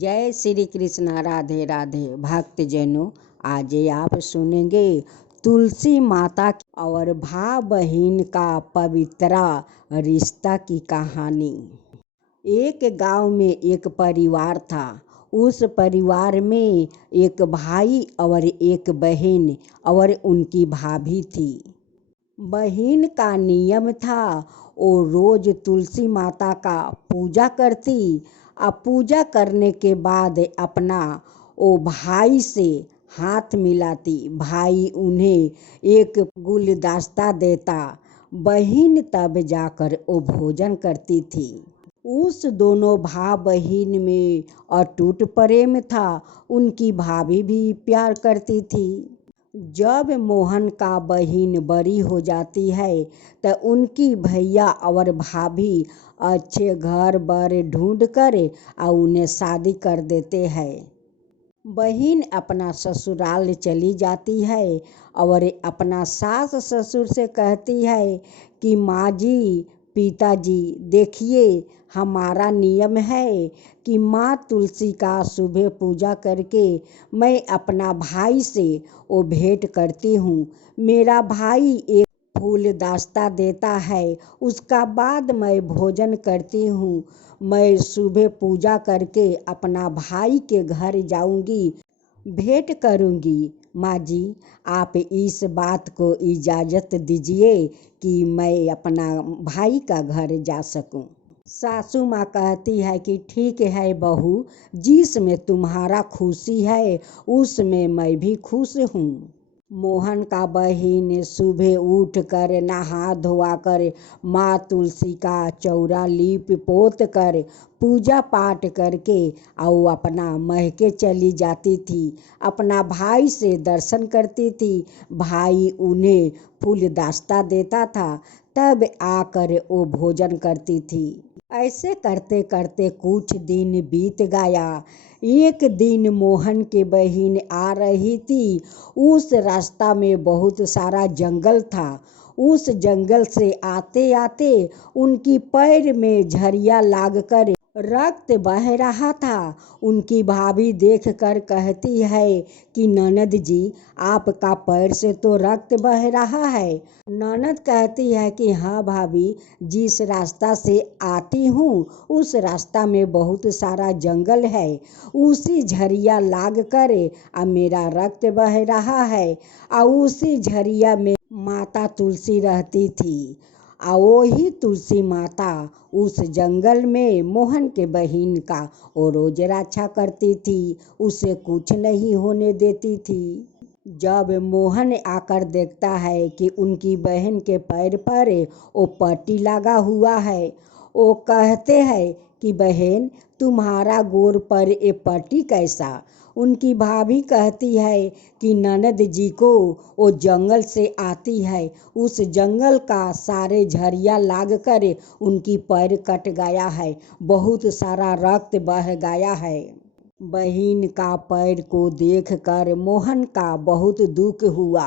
जय श्री कृष्ण। राधे राधे भक्तजनों, आज आप सुनेंगे तुलसी माता और भाई बहन का पवित्र रिश्ता की कहानी। एक गांव में एक परिवार था। उस परिवार में एक भाई और एक बहन और उनकी भाभी थी। बहन का नियम था वो रोज तुलसी माता का पूजा करती। अब पूजा करने के बाद अपना वो भाई से हाथ मिलाती। भाई उन्हें एक गुलदस्ता देता। बहन तब जाकर वो भोजन करती थी। उस दोनों भाई बहन में अटूट प्रेम था। उनकी भाभी भी प्यार करती थी। जब मोहन का बहन बड़ी हो जाती है तो उनकी भैया और भाभी अच्छे घर बार ढूंढ कर और उन्हें शादी कर देते हैं। बहन अपना ससुराल चली जाती है और अपना सास ससुर से कहती है कि माँ जी, पिताजी, देखिए हमारा नियम है कि माँ तुलसी का सुबह पूजा करके मैं अपना भाई से वो भेंट करती हूँ। मेरा भाई एक फूलदास्ता देता है, उसका बाद मैं भोजन करती हूँ। मैं सुबह पूजा करके अपना भाई के घर जाऊंगी, भेंट करूंगी। माँ जी, आप इस बात को इजाज़त दीजिए कि मैं अपना भाई का घर जा सकूं। सासू माँ कहती है कि ठीक है बहू, जिसमें तुम्हारा खुशी है उसमें मैं भी खुश हूँ। मोहन का बहन सुबह उठ कर नहा धोआ कर माँ तुलसी का चौरा लीप पोत कर पूजा पाठ करके और अपना महके चली जाती थी। अपना भाई से दर्शन करती थी। भाई उन्हें फूलदास्ता देता था, तब आकर वो भोजन करती थी। ऐसे करते करते कुछ दिन बीत गया। एक दिन मोहन की बहन आ रही थी। उस रास्ता में बहुत सारा जंगल था। उस जंगल से आते आते उनकी पैर में झरिया लागकर रक्त बह रहा था। उनकी भाभी देखकर कहती है कि ननद जी, आपका पैर से तो रक्त बह रहा है। ननद कहती है कि हाँ भाभी, जिस रास्ता से आती हूँ उस रास्ता में बहुत सारा जंगल है, उसी झरिया लाग कर मेरा रक्त बह रहा है। और उसी झरिया में माता तुलसी रहती थी। और वही तुलसी माता उस जंगल में मोहन के बहन का वो रोज रक्षा करती थी, उसे कुछ नहीं होने देती थी। जब मोहन आकर देखता है कि उनकी बहन के पैर पर वो पट्टी लगा हुआ है, वो कहते हैं कि बहन, तुम्हारा गोर पर ये पट्टी कैसा? उनकी भाभी कहती है कि ननद जी को वो जंगल से आती है, उस जंगल का सारे झरिया लाग कर उनकी पैर कट गया है, बहुत सारा रक्त बह गया है। बहन का पैर को देखकर मोहन का बहुत दुख हुआ।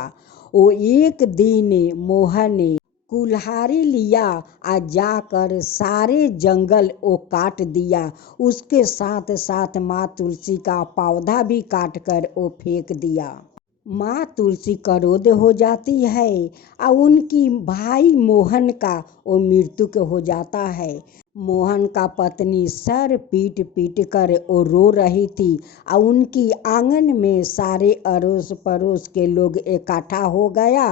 वो एक दिन मोहन ने कुल्हाड़ी लिया और जाकर सारे जंगल वो काट दिया। उसके साथ साथ माँ तुलसी का पौधा भी काट कर वो फेंक दिया। माँ तुलसी क्रोध हो जाती है और उनकी भाई मोहन का वो मृत्यु हो जाता है। मोहन का पत्नी सर पीट पीट कर वो रो रही थी और उनकी आंगन में सारे अड़ोस पड़ोस के लोग इकट्ठा हो गया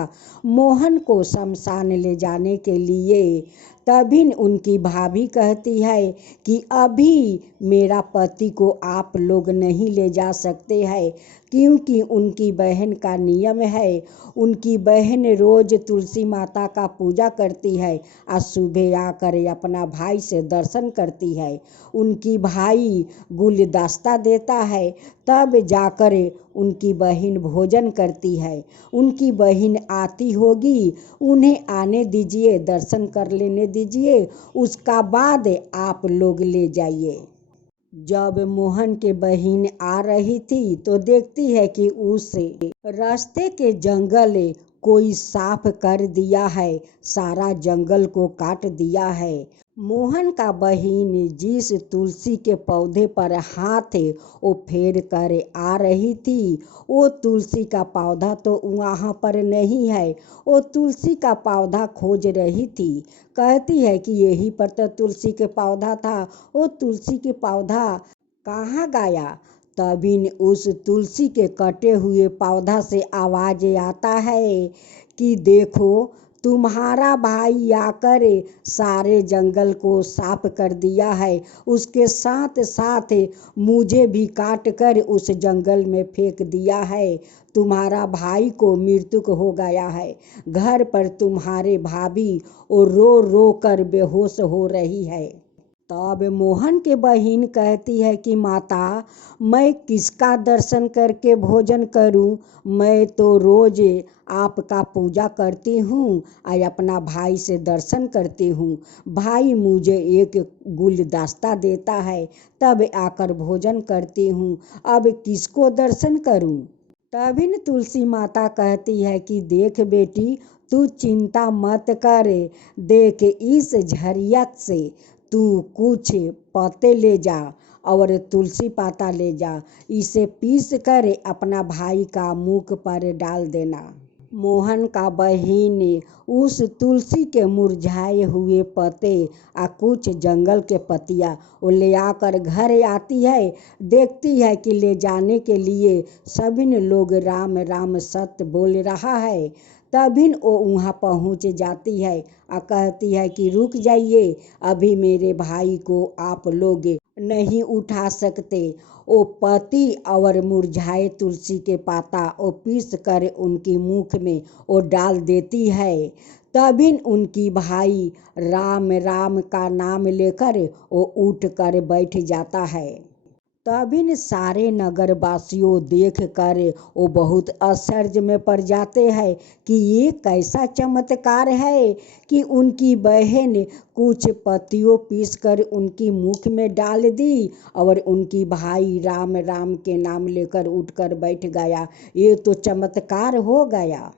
मोहन को शमशान ले जाने के लिए। तभी उनकी भाभी कहती है कि अभी मेरा पति को आप लोग नहीं ले जा सकते हैं, क्योंकि उनकी बहन का नियम है। उनकी बहन रोज तुलसी माता का पूजा करती है और सुबह आकर अपना भाई से दर्शन करती है। उनकी भाई गुलदस्ता देता है, तब जाकर उनकी बहन भोजन करती है। उनकी बहन आती होगी, उन्हें आने दीजिए, दर्शन कर लेने दीजिए, उसका बाद आप लोग ले जाइए। जब मोहन के बहन आ रही थी तो देखती है कि उस रास्ते के जंगल कोई साफ कर दिया है, सारा जंगल को काट दिया है। मोहन का बहिन जिस तुलसी के पौधे पर हाथ वो फेर कर आ रही थी, वो तुलसी का पौधा तो वहाँ पर नहीं है। वो तुलसी का पौधा खोज रही थी। कहती है कि यहीं पर तो तुलसी के पौधा था, वो तुलसी के पौधा कहाँ गया। तभी उस तुलसी के कटे हुए पौधा से आवाज आता है कि देखो, तुम्हारा भाई आकर सारे जंगल को साफ कर दिया है, उसके साथ साथ मुझे भी काट कर उस जंगल में फेंक दिया है। तुम्हारा भाई को मृत्यु हो गया है। घर पर तुम्हारे भाभी और रो रो कर बेहोश हो रही है। तब मोहन के बहिन कहती है कि माता, मैं किसका दर्शन करके भोजन करूं? मैं तो रोज आपका पूजा करती हूँ और अपना भाई से दर्शन करती हूँ। भाई मुझे एक गुलदस्ता देता है, तब आकर भोजन करती हूँ। अब किसको दर्शन करूँ? तभी तुलसी माता कहती है कि देख बेटी, तू चिंता मत कर। देख, इस झरिया से तू कुछ पत्ते ले जा और तुलसी पाता ले जा, इसे पीस कर अपना भाई का मुख पर डाल देना। मोहन का बहिन उस तुलसी के मुरझाए हुए पत्ते और कुछ जंगल के पत्तियाँ वो ले आकर घर आती है। देखती है कि ले जाने के लिए सभी लोग राम राम सत्य बोल रहा है। तभी वो वहाँ पहुँच जाती है और कहती है कि रुक जाइए, अभी मेरे भाई को आप लोग नहीं उठा सकते। वो पति और मुरझाए तुलसी के पाता वो पीस कर उनकी मुख में वो डाल देती है। तभी उनकी भाई राम राम का नाम लेकर वो उठ कर बैठ जाता है। तभी सारे नगरवासियों देख कर वो बहुत आश्चर्य में पड़ जाते हैं कि ये कैसा चमत्कार है कि उनकी बहन कुछ पत्तियों पीस कर उनकी मुख में डाल दी और उनकी भाई राम राम के नाम लेकर उठकर बैठ गया। ये तो चमत्कार हो गया।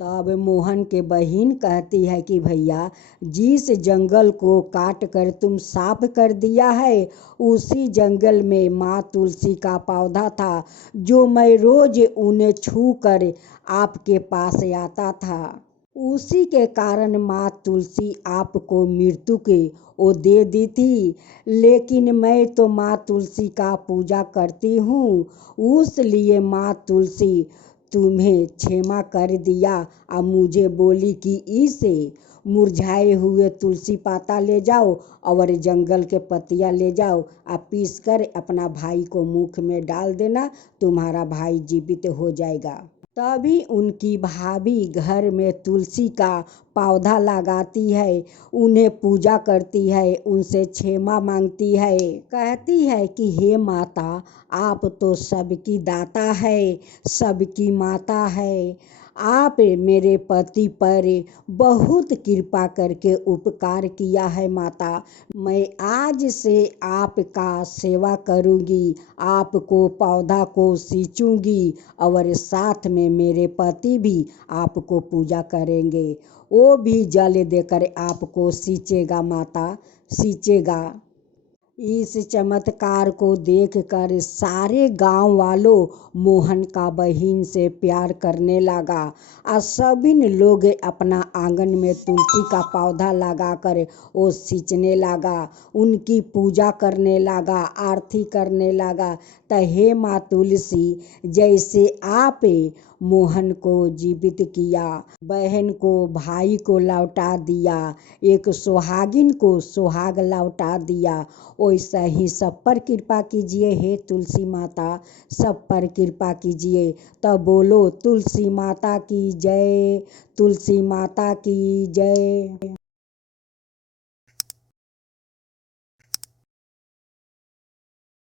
तब मोहन के बहिन कहती है कि भैया, जिस जंगल को काट कर तुम साफ कर दिया है, उसी जंगल में माँ तुलसी का पौधा था, जो मैं रोज उन्हें छू कर आपके पास आता था। उसी के कारण माँ तुलसी आपको मृत्यु के वो दे दी थी। लेकिन मैं तो माँ तुलसी का पूजा करती हूँ, उस लिए माँ तुलसी तुम्हें क्षमा कर दिया और मुझे बोली कि इसे मुरझाए हुए तुलसी पाता ले जाओ और जंगल के पत्तियाँ ले जाओ, आप पीस कर अपना भाई को मुख में डाल देना, तुम्हारा भाई जीवित हो जाएगा। तभी उनकी भाभी घर में तुलसी का पौधा लगाती है, उन्हें पूजा करती है, उनसे क्षमा मांगती है। कहती है कि हे माता, आप तो सबकी दाता है, सबकी माता है। आप मेरे पति पर बहुत कृपा करके उपकार किया है माता। मैं आज से आपका सेवा करूँगी, आपको पौधा को सींचूंगी और साथ में मेरे पति भी आपको पूजा करेंगे। वो भी जल देकर आपको सींचेगा माता, सींचेगा। इस चमत्कार को देखकर सारे गांव वालों मोहन का बहिन से प्यार करने लगा और सभी लोग अपना आंगन में तुलसी का पौधा लगाकर वो सींचने लगा, उनकी पूजा करने लगा, आरती करने लगा। तो हे माँ तुलसी, जैसे आप मोहन को जीवित किया, बहन को भाई को लौटा दिया, एक सुहागिन को सुहाग लौटा दिया, वैसा ही सब पर कृपा कीजिए हे तुलसी माता, सब पर कृपा कीजिए। तब बोलो तुलसी माता की जय, तुलसी माता की जय।